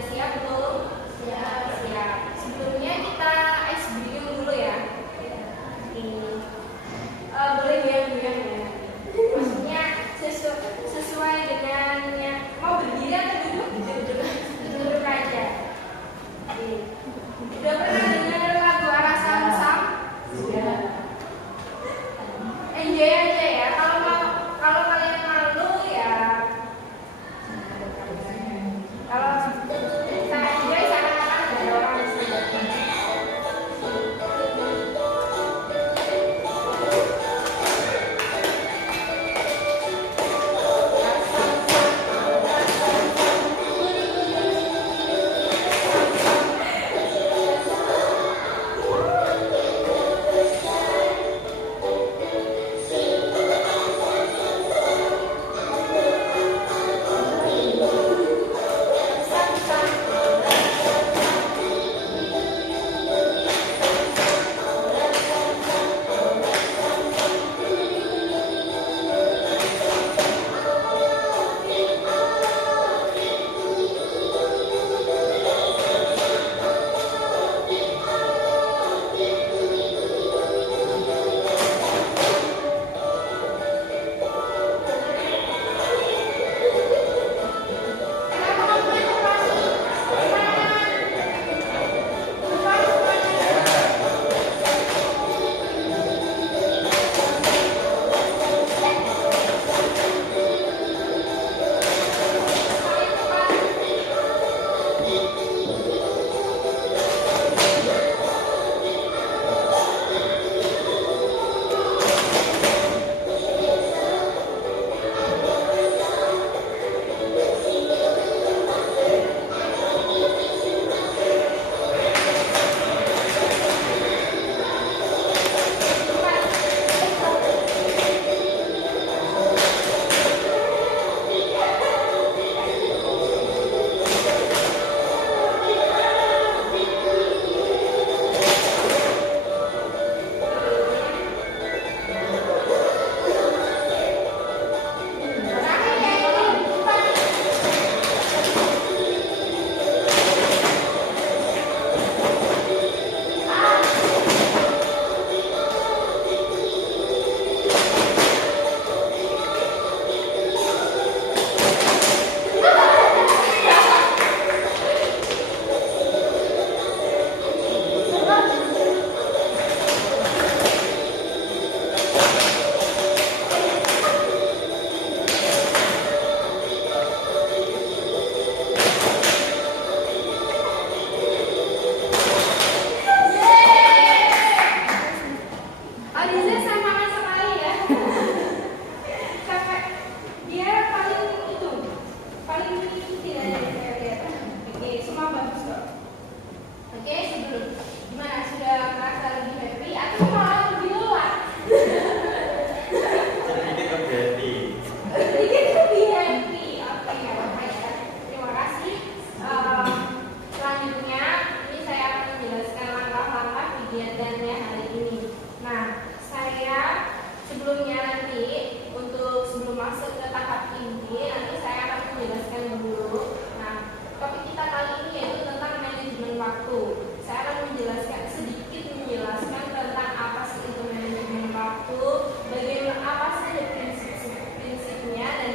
siap belum? Siap. Siap. Sebelumnya kita ice breathing dulu ya. Ini boleh goyang-goyang ya. Maksudnya sesuai dengannya. Mau berdiri atau duduk? Duduk aja. Udah pernah dengar lagu Arah Sam? Sudah. Enjoy aja ya. Kalau kalian malu ya. Kalau kita enjoy seakan-akan ada orang di sini.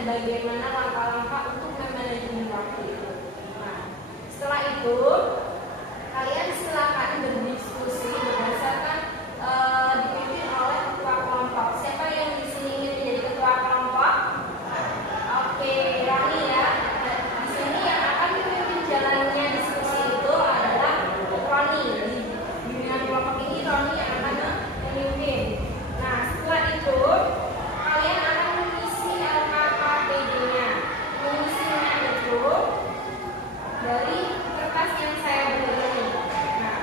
Bagaimana langkah-langkah untuk memanajemen waktu itu. Nah, setelah itu kalian silakan berdiskusi berdasarkan dipimpin oleh ketua kelompok. Siapa yang di sini ingin menjadi ketua kelompok? Oke, Rani ya. Di sini yang akan memimpin jalannya diskusi itu adalah Roni. Di bimbingan kelompok ini Roni yang akan memimpin. Nah, setelah itu kalian akan mengisi LKKPD-nya. Mengisinya itu dari kertas yang saya beri ini. Nah,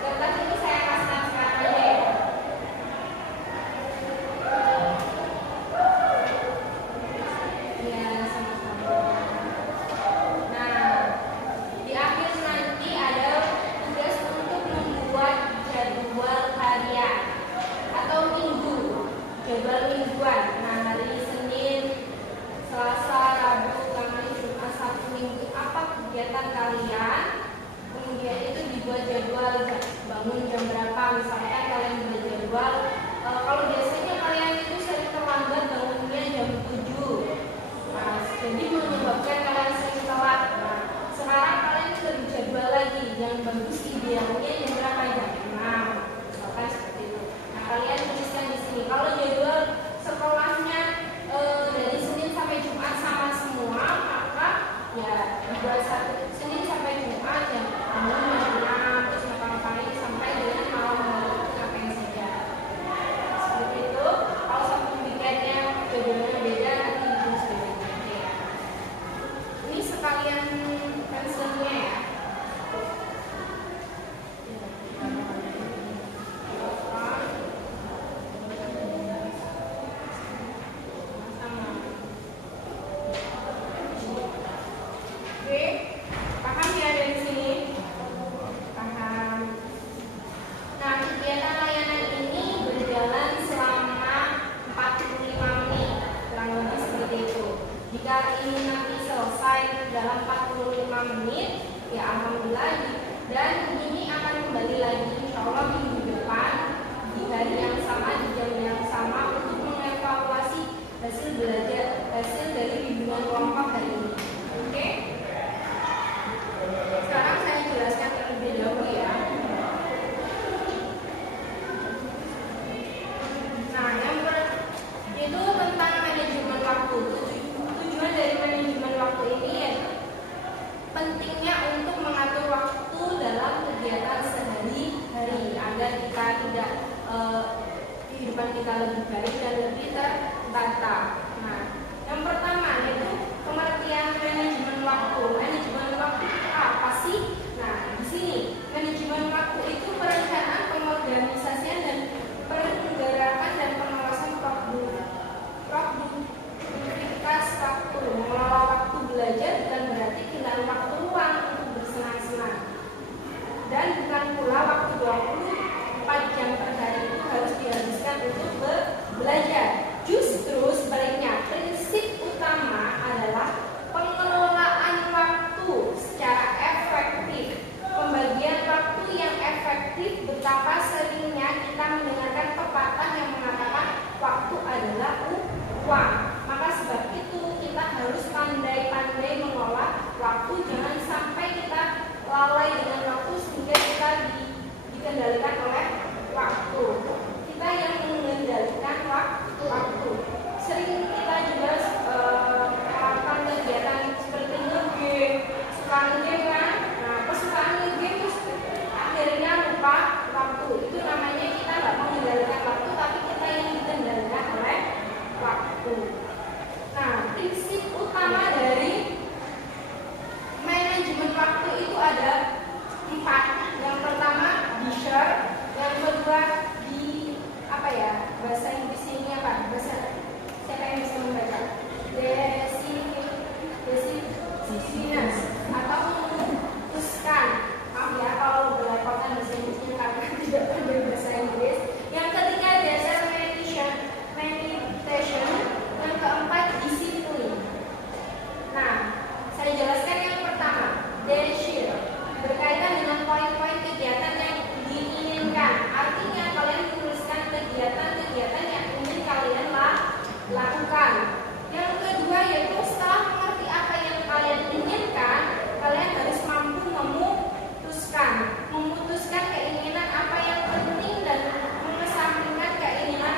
kertas ini saya kasih sekarang aja ya. Ya, sama-sama. Nah, di akhir nanti ada tugas untuk membuat jadwal harian atau minggu, jadwal mingguan. Nah, hari Senin, Selasa, Rabu, Kamis, Jumat, Sabtu, Minggu, apa kegiatan kegiatan kalian, kemudian itu dibuat jadwal bangun jam berapa. Misalkan kalian berjadwal, kalau biasanya kalian itu sering terlambat bangunnya jam 7, nah, jadi menyebabkan kalian sering telat. Nah, sekarang kalian lebih jadwal lagi, yang bagus idealnya jam berapa, jam 6, misalkan seperti itu. Nah, kalian tuliskan di sini. Kalau jadwal sekolahnya dari Senin sampai Jumat sama semua, maka ya buat Senin sampai Jumat ya bangun jam 6, terus ngapa-ngapain sampai dengan malam hari ngapain saja. Seperti itu. Kalau satu weekendnya jadwalnya beda, nanti ditulis bedanya aja ya. Ini sekalian pensilnya ya. Jika ini nanti selesai dalam 45 menit, ya alhamdulillah, dan ini akan kembali lagi insya Allah minggu depan di hari yang sama, di jam yang sama untuk mengevaluasi hasil belajar, hasil dari bimbingan kelompok hari ini. Oke? Sekarang saya jelaskan terlebih dahulu ya. Nah, itu tentang manajemen waktu. Tujuan dari manajemen waktu ini ya pentingnya untuk mengatur waktu dalam kegiatan sehari-hari agar kita tidak kehidupan kita lebih baik dan lebih tertata. Nah, yang pertama yaitu pengertian manajemen waktu. Manajemen waktu itu apa sih? Nah, di sini manajemen waktu itu perencanaan, pengorganisasian dan penggarapan dan pengawasan produktivitas waktu. Mengelola waktu belajar bukan berarti kehilangan waktu luang untuk bersenang-senang, dan bukan pula waktu 24 jam per hari itu harus dihabiskan untuk belajar. Justru sebaliknya, prinsip utama adalah pengelolaan waktu secara efektif. Pembagian waktu yang efektif. Betapa seringnya kita mendengarkan pepatah yang mengatakan waktu adalah uang. Maka sebab itu kita harus pandai-pandai mengolah waktu. Jangan sampai kita lalai dengan waktu sehingga kita dikendalikan oleh waktu. Kita yang mengendalikan waktu. Sering kita juga melakukan kegiatan seperti nge-game, suka nge-game kan? Nah, kesukaan nge-game itu akhirnya lupa waktu. Itu namanya kita nggak mengendalikan waktu, tapi kita yang dikendalikan oleh waktu. Nah, prinsip utama dari manajemen waktu itu ada 4. Yang pertama di share, yang kedua di bahasa Inggris ini apa? Siapa yang bisa membaca? Definisinas atau memutuskan. Maaf ya kalau belepotan bahasa Inggrisnya karena tidak ada bahasa Inggris. Yang ketiga dasar meditation. Yang keempat disiplin. Nah, saya jelaskan yang pertama, desire, berkaitan dengan poin-poin kegiatan yang diinginkan. Artinya kalian menuliskan kegiatan-kegiatan yang ingin kalian lakukan. Yang kedua yaitu setelah mengerti apa yang kalian inginkan, kalian harus mampu memutuskan keinginan apa yang penting dan mengesampingkan keinginan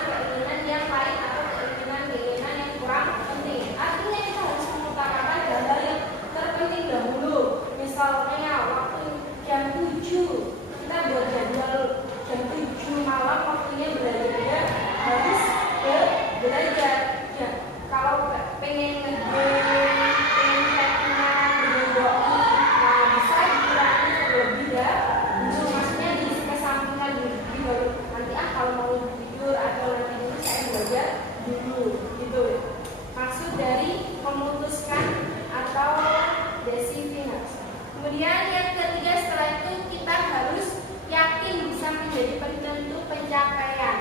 yang lain atau keinginan yang kurang penting. Artinya kita harus mengutamakan hal-hal yang terpenting dahulu. Misalnya waktu jam 7 kita buat jadwal jam 7 malam waktunya belajar, harus belajar. Ya, kalau pengen nge-game, pengen chattingan, dengan doi, nah bisa dikurangi lebih dahulu. Maksudnya dikesampingkan dulu. Nanti kalau mau tidur atau nanti dulu saya belajar dulu, gitu. Maksud dari memutuskan atau definisinas. Kemudian yang ketiga, setelah itu kita harus yakin bisa menjadi penentu pencapaian.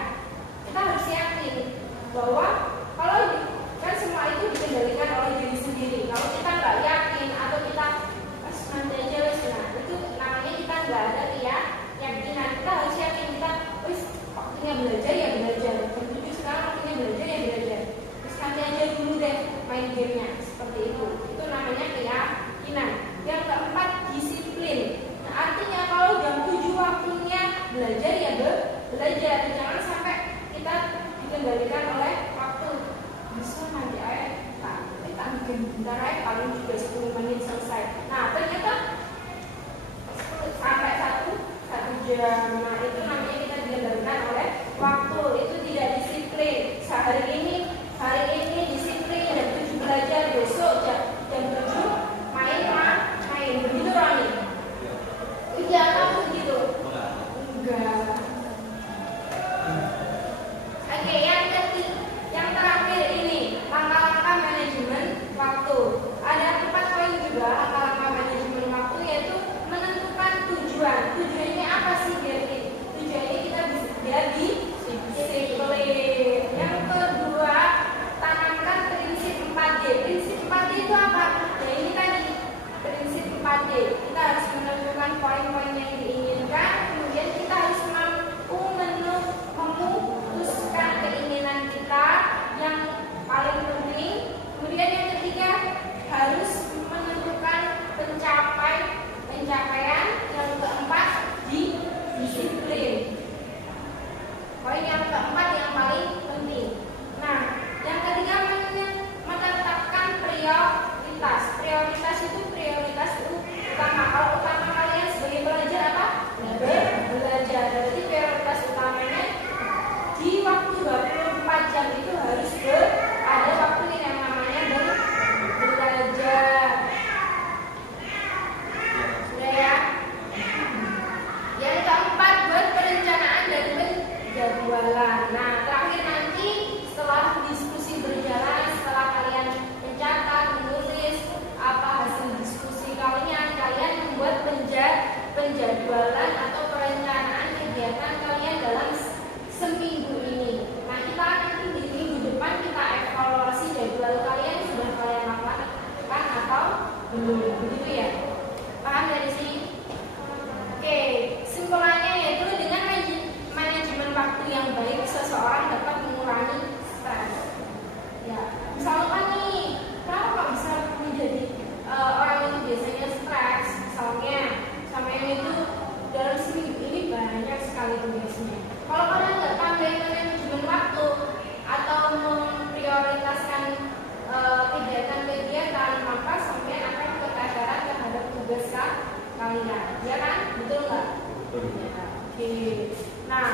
Kita harus yakin bahwa kalau kan semua itu dikendalikan oleh diri sendiri. Kalau kita nggak yakin atau kita nanti jam. Nah, itu namanya kita digambarkan oleh waktu. Itu tidak disiplin. Hari ini disiplin jam 7 belajar, besok jam 7 main. Begitu Roni? Iya, kamu begitu? Enggak. Oke, yang terakhir ini langkah-langkah manajemen waktu. Ada 4 poin juga langkah-langkah manajemen waktu, yaitu menentukan tujuan. Tujuannya apa sih tujuannya kita bisa disiplin. Yang kedua, tanamkan prinsip 4D. Prinsip 4D itu apa? Ya ini tadi prinsip 4D. Kita harus menentukan poin-poin yang diinginkan, kemudian kita harus mampu memutuskan keinginan kita yang paling penting. Kemudian yang ketiga, harus menentukan pencapaian. Yang keempat, disiplin. Poin yang keempat yang paling penting. Nah, yang ketiga, menetapkan prioritas. Prioritas itu prioritas utama. Kalau utama kalian sebagai pelajar apa? Belajar. Berarti prioritas utamanya di waktu 24 jam itu harus ada waktu yang namanya belajar. Sudah ya? Yang keempat, buat perencanaan dan penjadwalan. Nah, terakhir nanti setelah diskusi berjalan, setelah kalian mencatat, menulis apa hasil diskusi kalian membuat penjadwalan atau perencanaan kegiatan kalian dalam seminggu ini. Nah, kita nanti di minggu depan kita evaluasi jadwal kalian sudah kalian lakukan atau belum. Begitu ya? Paham dari sini? Oke, simpulannya yaitu dengan manajemen waktu yang baik seseorang dapat mengurangi stres. Ya, misalkan nih, kenapa kok bisa menjadi orang itu biasanya stres? Misalnya, sama yang itu dalam seminggu ini banyak sekali tugasnya. Kalau kalian nggak pandai manajemen waktu atau memprioritaskan kegiatan-kegiatan, maka sampai akan keteteran terhadap tugas kalian, ya kan? Betul nggak? Betul. Oke. Nah,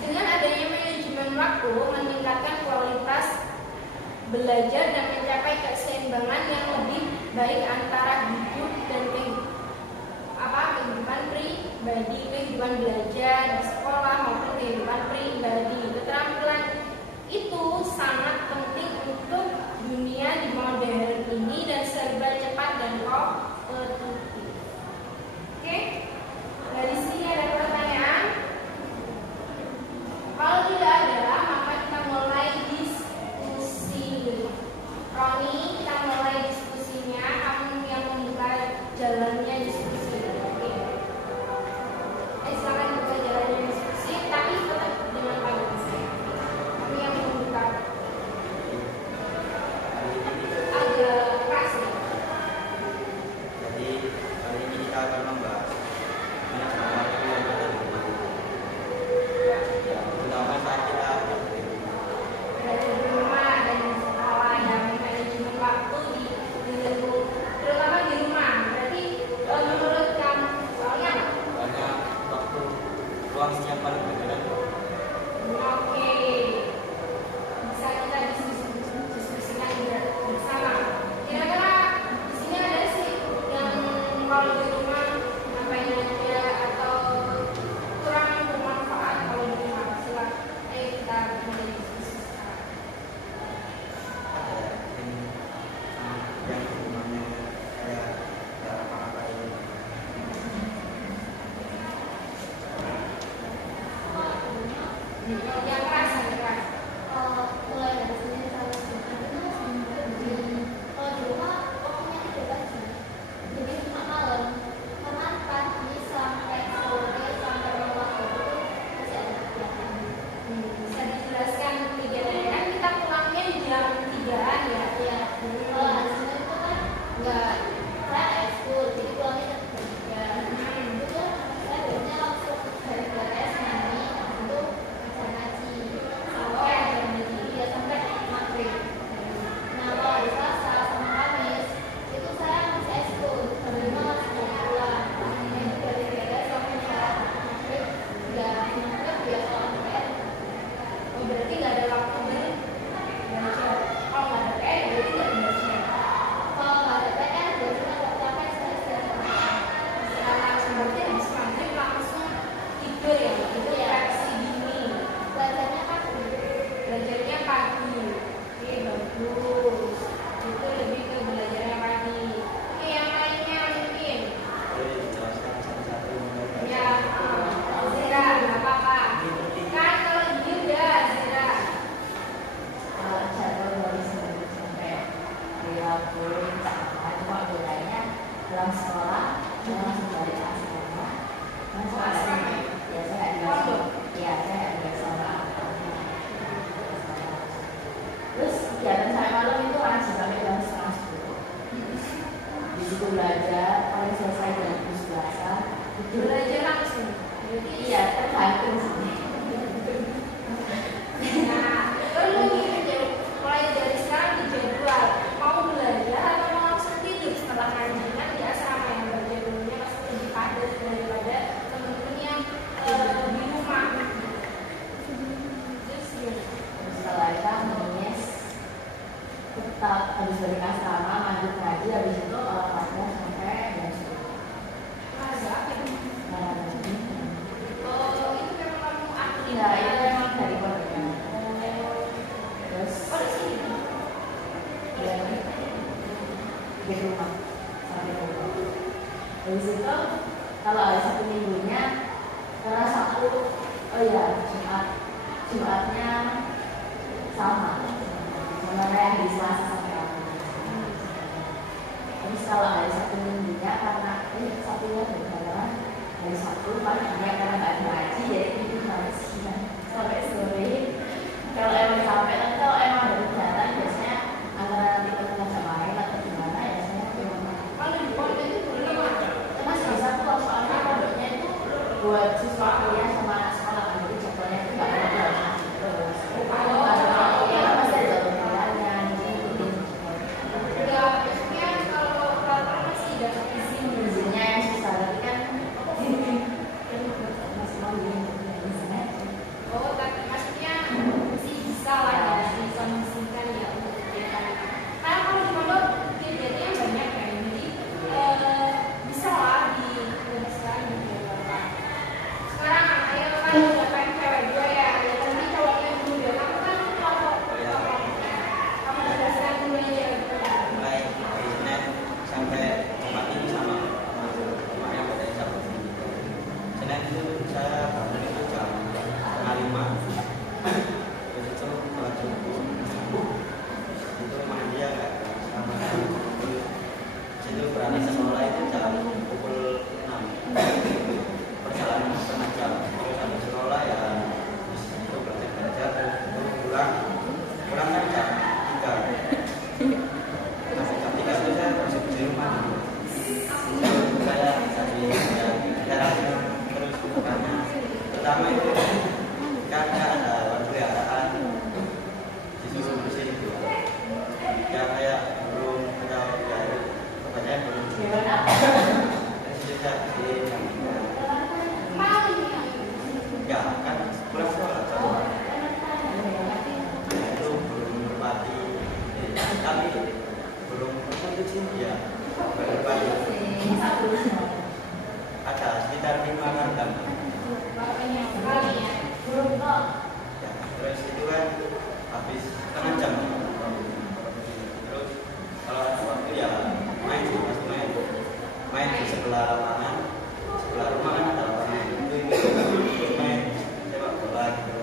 dengan adanya manajemen waktu meningkatkan kualitas belajar dan mencapai keseimbangan yang lebih baik antara hidup dan kehidupan pribadi, kehidupan belajar di sekolah maupun kehidupan pribadi. Keterampilan itu sangat penting untuk dunia di modern ini dan serba cepat dan kompetitif. Oke? Dari sini ada pertanyaan? Kalau tidak ada, maka kita mulai diskusi. Roni, kita mulai diskusinya. Kamu yang membuka jalannya diskusi. Oke. Silakan buka jalannya diskusi, tapi tetap dengan panggilan saya. Kamu yang membuka. Agak keras ya. Jadi kali ini kita akan membahas manajemen waktu yang ada di rumah. Terutama saat kita Dari rumah dan sekolah yang manajemen waktu di lingkup, terutama di rumah. Berarti menurut kamu soalnya apa? banyak waktu ruang yang paling bergerak. Oke, bisa kita diskusikan bersama. Kira-kira di sini ada sih yang kalau di rumah ngapain aja atau kurang bermanfaat kalau di rumah? Silakan, ayo kita mulai diskusi sekarang. Yang rumahnya kayak apa-apain. Yang keras, yang keras. Mulai dari sini kalau di rumah waktunya tidak baca, jadi cuma malam karena pagi sampai sore sampai bawah itu masih ada kegiatan. Bisa dijelaskan kegiatannya kan kita pulangnya jam 3-an ya? Ya, kalau aslinya itu kan nggak, saya ekskul jadi pulangnya jam 3. Itu saya biasanya langsung dari beres mandi untuk baca ngaji sampai dia sampai maghrib. Nah, kalau hari Selasa sama Kamis itu saya masih ekskul, jam 5 langsung pulang. Jadi dari beres sampai pulang sekolah saya langsung balik ke asrama. Karena saya Asrama? ya saya nggak di Pondok? ya saya nggak di asrama. Terus kegiatan saya malam itu lanjut sampai jam 9:30. Di situ belajar, paling selesai jam 11-an. Belajar langsung. Jadi Iya, tergantung sih. nah, perlu mulai dari sekarang dijadwal mau belajar atau mau langsung tidur setelah ngaji kan di asrama yang belajar dulunya pasti lebih padat daripada teman-teman yang di rumah. Terus gimana? Setelah itu menulis tetap habis balik asrama lanjut ngaji, habis itu olahraga sampai jam 10. Olahraga apa itu? Oh, itu memang kamu aktif. Iya, itu memang dari keluarga. Terus Oh, di sini. ya di rumah sampai rumah. Habis itu kalau hari Sabtu minggunya karena Sabtu Jumatnya sama kayak hari Selasa sampai Rabu. Terus kalau hari Sabtu minggunya karena Sabtunya berjalan hari Sabtu paginya karena nggak ada ngaji jadi itu harus sampai sore. Kalau emang sampai nanti kalau emang ada kegiatan biasanya antara nanti ketemu sama lain atau gimana ya saya ke rumah. Kalau di pondok itu belum ada. Masih bisa tuh soalnya pondoknya itu buat siswa kuliah sama anak sekolah kan jadi jadwalnya itu nggak ada terus. Kalau ada orang kuliah pasti ada pembelajarannya jadi ikutin jadwal. Udah, biasanya kalau peraturan masih dapat izin. Izinnya yang susah tapi kan masih mau izinnya. Oh, tapi maksudnya masih bisa lah ya, dikondisikan ya untuk kegiatan. Karena kalau di pondok kegiatannya banyak ya, jadi bisa lah dikondisikan dijadwalkan. Sekarang ayo kan udah pengen cewek gue ya, ya nanti cowoknya dulu ya. Kamu kan kelompok kamu jelaskan dulu aja gitu kan. mulai hari Senin sampai Jumat ini sama yang pada Sabtu. Senin itu saya bangun itu jam 5:30. Terus itu sholat subuh. Itu mandi ya nggak sama. Situ berangkat sekolah itu jam pukul 6. Perjalanan setengah jam. Terus habis sekolah ya itu belajar terus itu pulang kan jam 3. Masih jam 3 itu saya masih di rumah. Saya dari jaraknya terus karena pertama itu karena ada peliharaan disuruh bersih itu ya kayak belum tahu ya kebanyakan belum Gimana? sejak di Mau ini. ya kan pulang sekolah coba ya itu belum merpati tapi belum ya berpati ada sekitar 5 kandang Kali ya. Belum kok. ya, terus itu kan habis setengah jam terus kalau ada waktu ya main sih pasti main di sebelah lapangan sebelah rumah kan ada lapangan itu main sepak bola gitu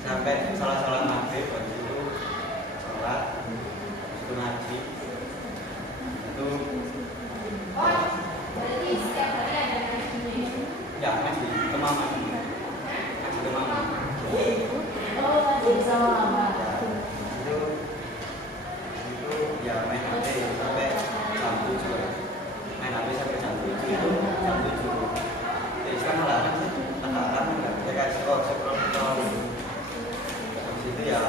sampai salah maghrib habis itu sholat habis itu ngaji itu Oh, berarti setiap hari ada ngajinya. ya ngaji ke mama ngaji ke mama Oh, tadi sama mama. itu ya main HP sampai jam 7 main HP sampai jam 7 itu jam 7 jadi sekarang halangan sih halangan nggak saya kayak scroll habis itu ya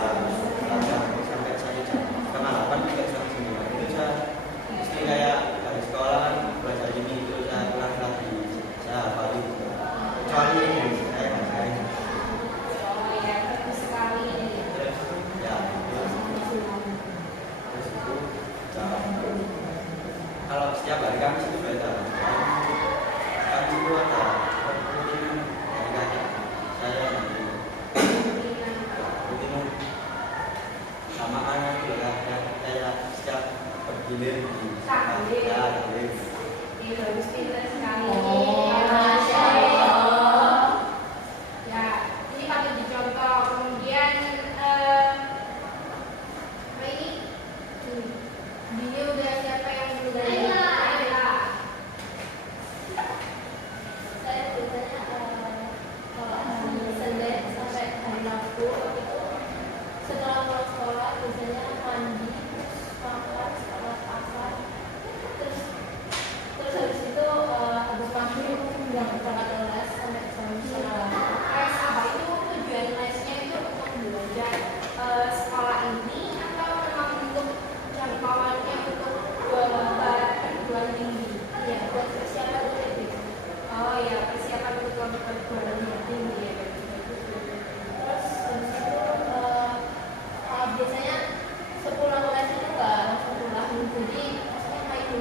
belajar sampai 1 jam karena 8 juga sampai 9 itu saya mesti kayak dari sekolah belajar ini itu saya pulang lagi saya hafal itu kecuali ini saya nggak saya Oh ya, bagus sekali ini ya. terus ya terus itu kalau setiap hari Kamis itu beda Kamis itu ada rutinan dari kakak saya nanti rutinan sama anak juga saya setiap bergilir di ya gilir Ini bagus, pintar sekali. Oh, Masya Allah. Ya, ini patut dicontoh. Kemudian ini udah siapa yang dulu dari Laila.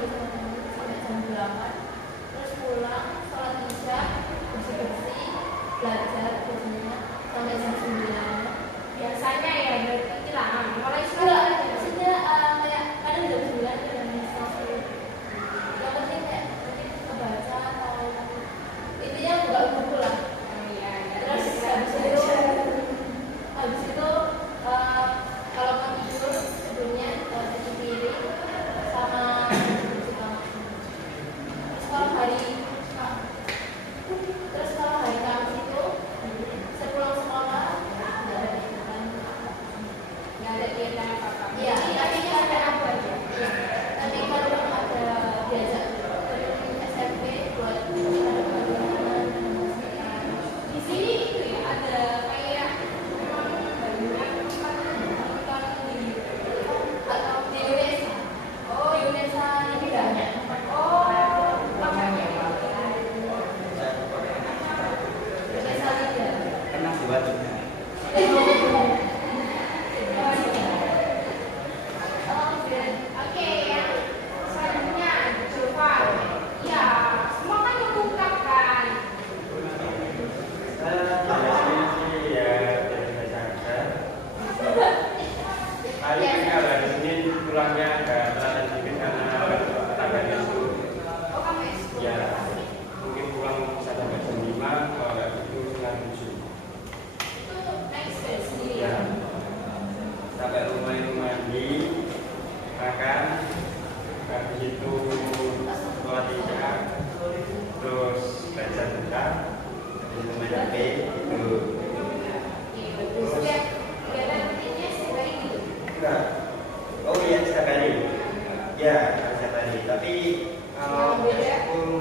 sampai jam 8, terus pulang sholat isya, bersih-bersih, belajar biasanya sampai jam 9. Biasanya ya berarti kita mulai Enggak, sekolah. maksudnya kayak kadang jam 9 jam 10. Yang penting kayak mungkin kebaca atau intinya buka buku lah. Oh iya, ya. Terus habis itu kalau mau tidur sebelumnya cuci piring sama cuci kamar. Terus kalau hari Kamis itu sepulang sekolah nggak ada kegiatan. Nggak ada kegiatan apa-apa. Iya, Jadi artinya ada apa aja? Iya. Nanti kalau ada diajak ke SMP buat Di sini itu ya ada kayak memang banyak tempat nonton di atau di Indonesia. oh Indonesia ini banyak. oh makanya Saya pernah Indonesia tidak. pernah buat juga. Oke, yang selanjutnya coba ya semua kan kebuka kan. Pulangnya agak telat sedikit karena tanggalnya itu Oh kamu ekskul. ya mungkin pulang bisa sampai jam 5 kalau nggak itu setengah 7 Itu naik sepeda sendiri ya ya. sampai rumah itu mandi makan habis itu sholat isya terus belajar bentar habis itu main HP itu Iya bagus. Setiap kegiatan rutinnya setiap hari gitu. enggak oh iya setiap hari ya setiap hari tapi kalau Yang beda? ekskul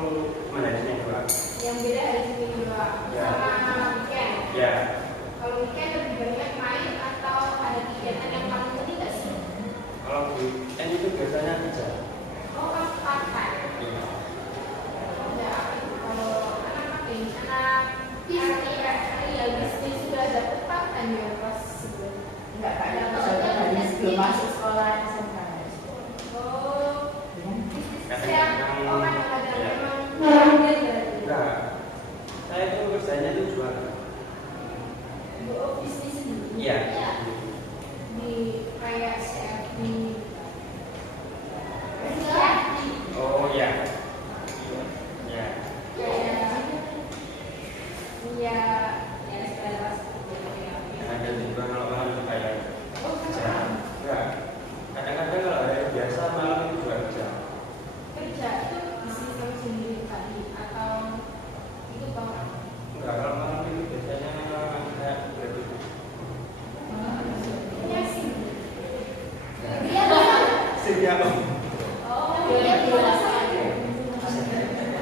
mana sih pulang Yang beda hari Senin dua Ya. sama weekend. ya Kalau weekend lebih banyak main atau ada kegiatan yang kamu penting nggak sih? kalau weekend itu biasanya kerja Oh kamu part-time. iya Ada apa itu? Kalau anak ini anak bisnis ya bisnis sudah ada tetap kan ya pas sebelum. Enggak kayaknya maksudnya dari sebelum masuk sekolah SMK. Oh Kadang-kadang, siap. Oh kadang-kadang ya. memang ambil berarti. enggak saya itu kerjanya itu jual Oh bisnis sendiri. iya Iya. Di kayak chef di oh iya ya Iya, ya segala ada juga kalau malam itu kayak Oh, kerja enggak kadang-kadang kalau hari biasa malam itu juga kerja kerja itu bisnis kamu sendiri tadi atau itu bang? enggak kalau malam itu biasanya kayak berarti Iya sih. Iya. siap Oh, Iya, iya iya.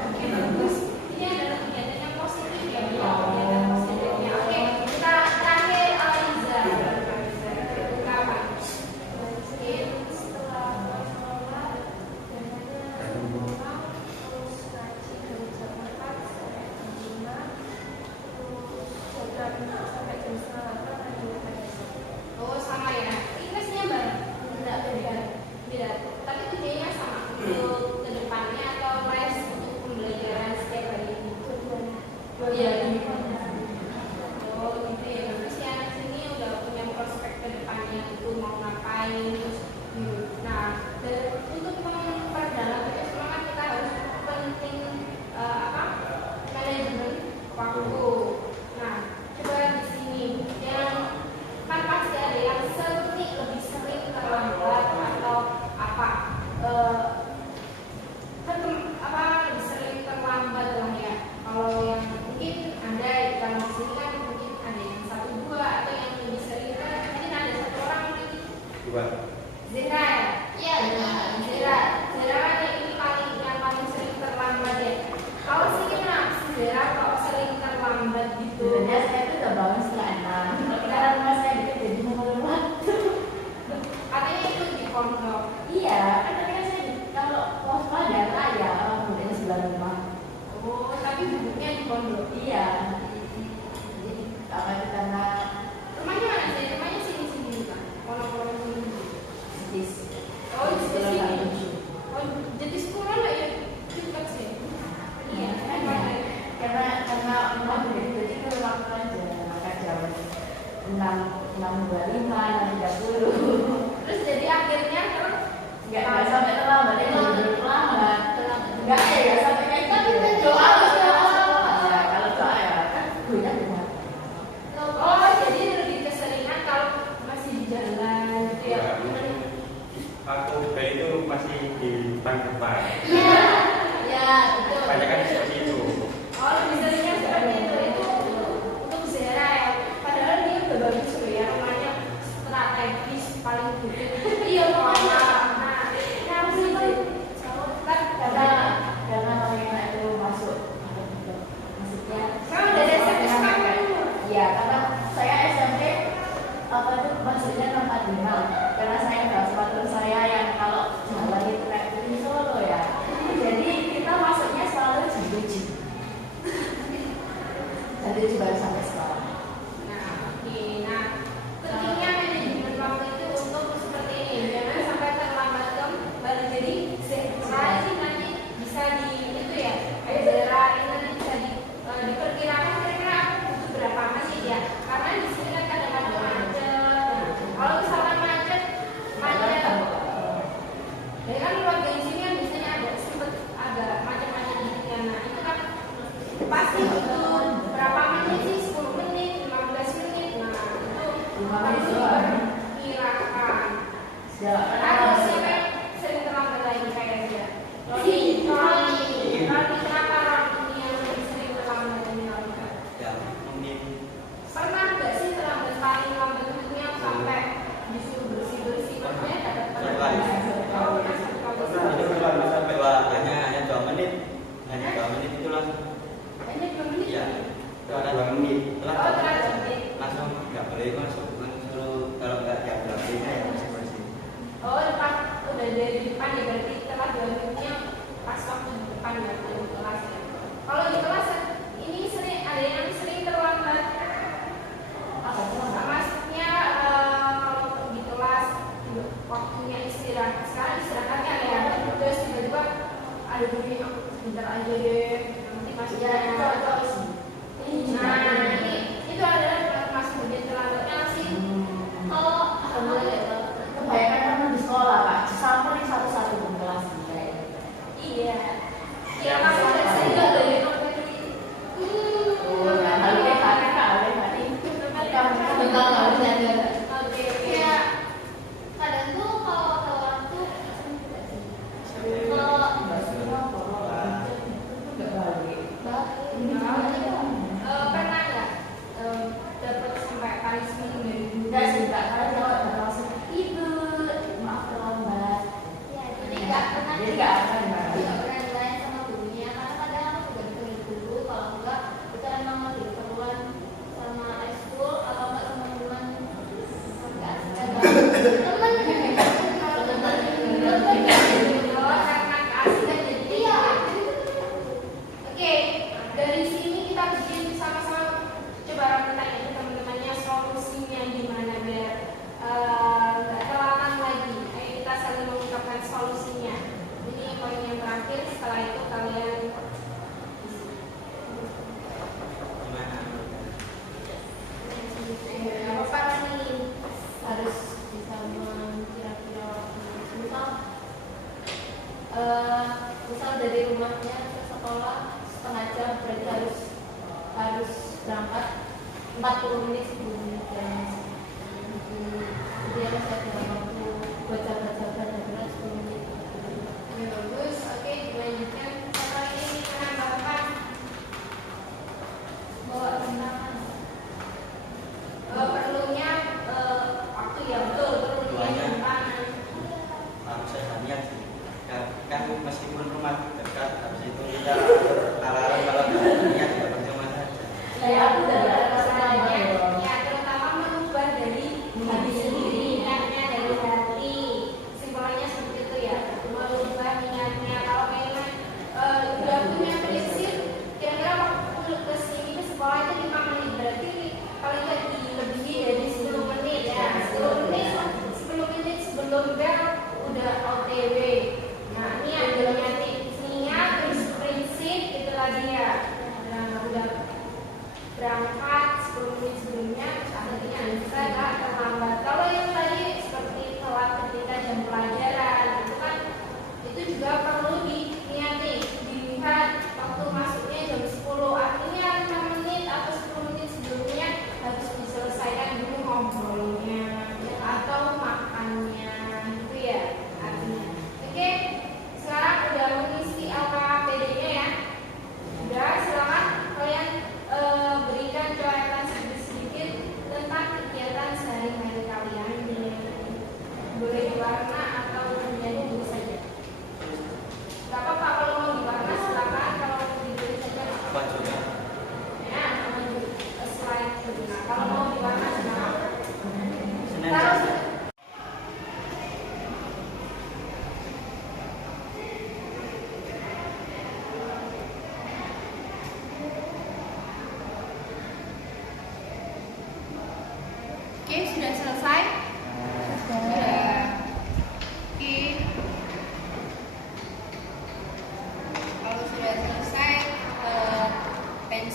Oke, bagus. Ini adalah kegiatan yang positif ya, kegiatan positifnya. Oke, kita terakhir Aliza. Kapan? Mungkin setelah sekolah dan pulang terus ngaji dari jam 4 sampai jam 5 terus jam 6 sampai jam 8 lagi les. Oh sama ya, Inggrisnya bareng? Enggak beda. Beda. Tapi tujuannya sama untuk kedepannya atau les untuk pembelajaran setiap hari ini? Iya. Oh gitu ya, bagus ya anak sini udah punya prospek kedepannya itu mau ngapain terus nah dan untuk memperdalam itu semangat kita harus penting manajemen waktu. Nah coba di sini yang kan pasti ada yang lebih sering terlambat atau apa lebih sering terlambat lah ya. Kalau yang mungkin ada kalau di sini kan mungkin ada yang 1, 2 atau yang lebih sering kan mungkin ada 1 orang lagi. dua Zira ya? Iya, benar. Zira kan yang paling sering terlambat ya. Kalau sih kenapa sih Zira kok sering terlambat gitu? Sebenarnya saya tuh udah bangun setengah 6. Karena rumah saya dekat jadi nomor waktu. Katanya itu di pondok. Iya, kan tadi kan saya kalau mau sekolah ada raya, orang mudanya sebelah rumah. Oh, tapi duduknya di pondok. Iya. Jadi apa itu karena Rumahnya mana sih? Rumahnya sini kan? Pondok-pondok sini. sedis. Oh, di sini. Sebelah Tanjung. Oh, jadi sekolah 6.25, 6.30. Terus jadi akhirnya terus Nggak sampai terlambat, terlambat. Nggak sampai kayak Tapi gitu. tadi Doa doa. ya, kalau doa ya kan gurunya benar. oh jadi lebih keseringan kalau masih di jalan gitu ya. Aku dari itu masih di depan. Iya. Ya, itu. Banyak kan seperti itu. Oh lebih seringnya seperti itu untuk Zera ya. Padahal dia udah bagus loh ya, rumahnya strategis paling gitu. Iya pokoknya. Nah, kenapa sih kan Karena mereka itu masuk maksudnya Kamu dari SMP sekarang? iya, karena saya SMP apa itu maksudnya tempat dikenal karena saya nggak sepatu saya yang kalau jalan itu kayak di Solo ya, jadi kita masuknya selalu jam 7 jam 7 baru sampai sekolah. Nah, oke. Nah, pentingnya manajemen waktu itu untuk seperti ini. Jangan sampai terlambat baru jadi Zera ini nanti bisa di itu ya. Kayak Zera ini nanti bisa diperkirakan kira-kira butuh berapa menit ya. Karena di sini kan kadang-kadang macet. Kalau misalkan macet, ya kan keluarga di sini kan biasanya agak sempet agak macet-macet gitu ya. Nah, itu kan pasti butuh berapa menit sih? 10 menit, 15 menit. Nah, itu 5 menit harus doang. diperkirakan. Ya, Terus siapa yang sering terlambat lagi kayaknya? Roni kenapa Roni yang lebih sering terlambat ini Roni? Ya mungkin Pernah nggak sih terlambat paling lambat itu sampai disuruh bersih-bersih? Maksudnya dapat Sekali. Oh, pernah satu kali. itu kalau sampai hanya 2 menit, hanya 2 menit itu langsung. Ini 2 menit? Iya. Itu ada 2 menit. Oh, terakhir. Langsung nggak boleh masuk, suruh kalau nggak jam berapa ya masih. Oh, depan udah dari depan ya, berarti telah 2 menitnya pas waktu di depan ya, di kelas ya. Kalau di kelas ini sering ada yang sering terlambat. Maksudnya kalau di kelas waktunya istirahat, sekarang istirahatnya ya, terus tiba-tiba ada bunyi sebentar aja deh, nanti masih ya itu jalan. sih. Nah, ini itu adalah termasuk bagian terlambatnya sih. Kalau Kebanyakan teman di sekolah Pak, sampai satu-satu di kelas kayak gitu. Iya. Ya masih ada sering nggak ada yang Oh, ya, kalau kayak tadi betul nggak bisa juga. Oke, oke. Kayak kadang tuh kalau ada orang tuh sering juga sih. Kalau Pernah nggak dapat sampai punishment dari guru? Enggak sih, Kak. Karena kalau ada langsung ibu, maaf terlambat. ya jadi nggak pernah Jadi nggak akan dimarahin. nggak pernah nilai sama gurunya karena kadang aku juga dipanggil guru kalau enggak itu emang lagi keperluan sama ekskul atau enggak teman-teman enggak teman Oh, karena keasikan jadi. iya Oke, dari sini kita bikin sama-sama. Coba Rani tanya ke teman-temannya solusinya gimana biar nggak telanang lagi. Ayo kita saling mengungkapkan solusinya. Ini poin yang terakhir. Setelah itu kalian Gimana? apa nih harus bisa kira-kira misal dari rumahnya ke sekolah setengah jam berarti harus berangkat 40 menit sebelum jam jadi harus ada waktu buat jaga-jaga dan berat 10 menit. Ya, bagus. Oke, dilanjutkan. Siapa ini menambahkan Bawa tantangan. perlunya waktu ya betul perlunya Duanya. simpanan. Harus saya niat sih. Kan meskipun rumah dekat, habis itu kita alarm kalau nggak niat ya percuma saja. Kayak aku dari atas Caranya, dong. ya terutama mengubah dari hati sendiri, niatnya dari hati. Simpulannya seperti itu ya, mengubah niatnya. Kalau memang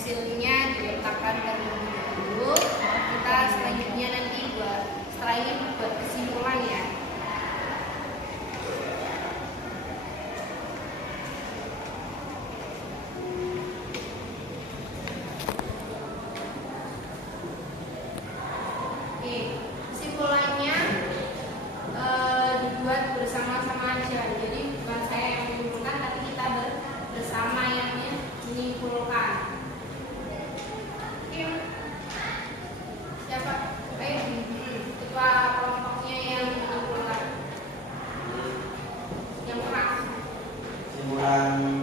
hasilnya diletakkan terlebih dahulu. Kita selanjutnya nanti setelah ini buat kesimpulan ya. Oke, kesimpulannya dibuat bersama-sama aja. Jadi bukan saya yang menyimpulkan, tapi kita bersama yang menyimpulkan. Oke, siapa? Ketua kelompoknya yang menyimpulkan. Yang keras. Kesimpulan